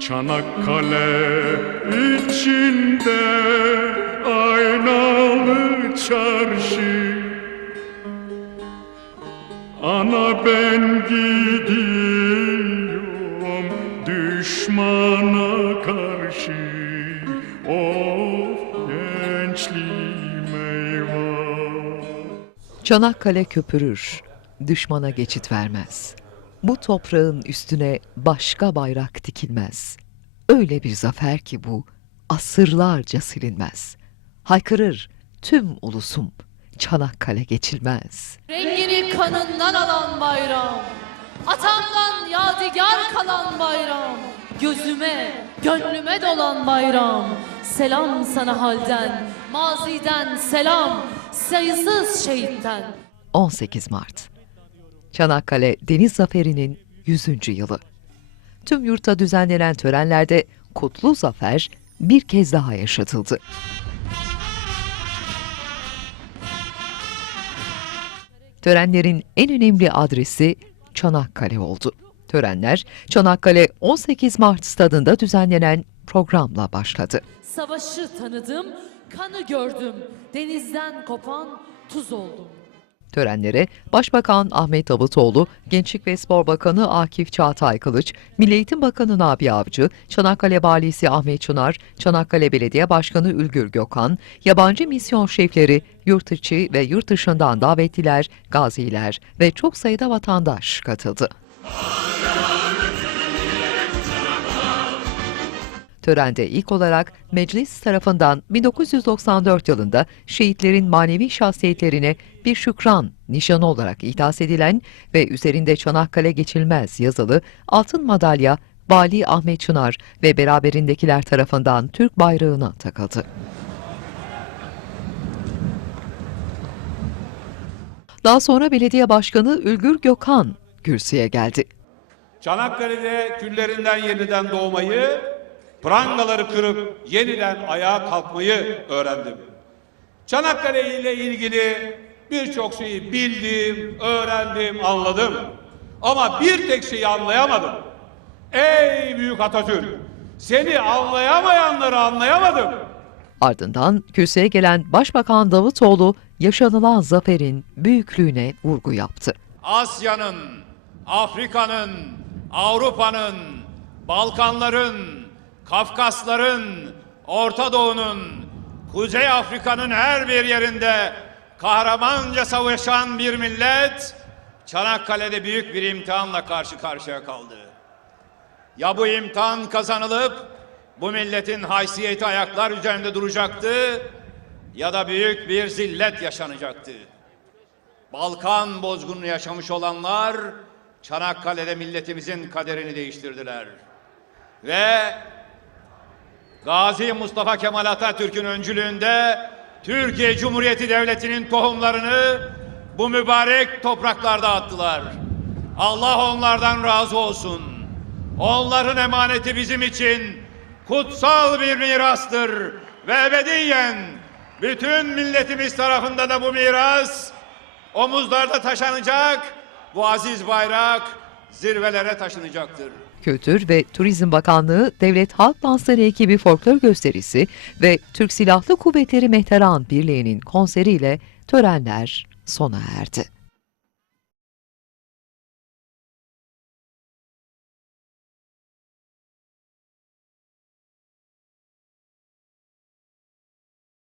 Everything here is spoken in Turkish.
Çanakkale içinde aynalı çarşı. Ana ben gidiyorum düşmana karşı. Of gençliğim eyvah. Çanakkale köpürür, düşmana geçit vermez. Bu toprağın üstüne başka bayrak dikilmez. Öyle bir zafer ki bu, asırlarca silinmez. Haykırır tüm ulusum, Çanakkale geçilmez. Rengini kanından alan bayram Atamdan yadigar kalan bayram Gözüme, gönlüme dolan bayram Selam sana halden, maziden selam Sayısız şehitten 18 Mart Çanakkale Deniz Zaferi'nin 100. yılı. Tüm yurtta düzenlenen törenlerde kutlu zafer bir kez daha yaşatıldı. Törenlerin en önemli adresi Çanakkale oldu. Törenler Çanakkale 18 Mart stadında düzenlenen programla başladı. Savaşı tanıdım, kanı gördüm Denizden kopan tuz oldum Törenlere Başbakan Ahmet Davutoğlu, Gençlik ve Spor Bakanı Akif Çağatay Kılıç, Milli Eğitim Bakanı Nabi Avcı, Çanakkale Valisi Ahmet Çınar, Çanakkale Belediye Başkanı Ülgür Gökhan, yabancı misyon şefleri, yurt içi ve yurt dışından davetliler, gaziler ve çok sayıda vatandaş katıldı. Törende ilk olarak meclis tarafından 1994 yılında şehitlerin manevi şahsiyetlerine bir şükran nişanı olarak ihdas edilen ve üzerinde Çanakkale geçilmez yazılı altın madalya Vali Ahmet Çınar ve beraberindekiler tarafından Türk bayrağına takıldı. Daha sonra belediye başkanı Ülgür Gökhan kürsüye geldi. Çanakkale'de küllerinden yeniden doğmayı, prangaları kırıp yeniden ayağa kalkmayı öğrendim. Çanakkale ile ilgili birçok şeyi bildim, öğrendim, anladım. Ama bir tek şeyi anlayamadım. Ey büyük Atatürk, seni anlayamayanları anlayamadım. Ardından kürsüye gelen Başbakan Davutoğlu yaşanılan zaferin büyüklüğüne vurgu yaptı. Asya'nın, Afrika'nın, Avrupa'nın, Balkanların, Kafkasların, Orta Doğu'nun, Kuzey Afrika'nın her bir yerinde kahramanca savaşan bir millet Çanakkale'de büyük bir imtihanla karşı karşıya kaldı. Ya bu imtihan kazanılıp bu milletin haysiyeti ayaklar üzerinde duracaktı ya da büyük bir zillet yaşanacaktı. Balkan bozgununu yaşamış olanlar Çanakkale'de milletimizin kaderini değiştirdiler. Ve Gazi Mustafa Kemal Atatürk'ün öncülüğünde Türkiye Cumhuriyeti Devleti'nin tohumlarını bu mübarek topraklarda attılar. Allah onlardan razı olsun. Onların emaneti bizim için kutsal bir mirastır ve ebediyen bütün milletimiz tarafında da bu miras omuzlarda taşanacak, bu aziz bayrak zirvelere taşınacaktır. Kültür ve Turizm Bakanlığı Devlet Halk Dansları ekibi folklor gösterisi ve Türk Silahlı Kuvvetleri Mehteran Birliği'nin konseriyle törenler sona erdi.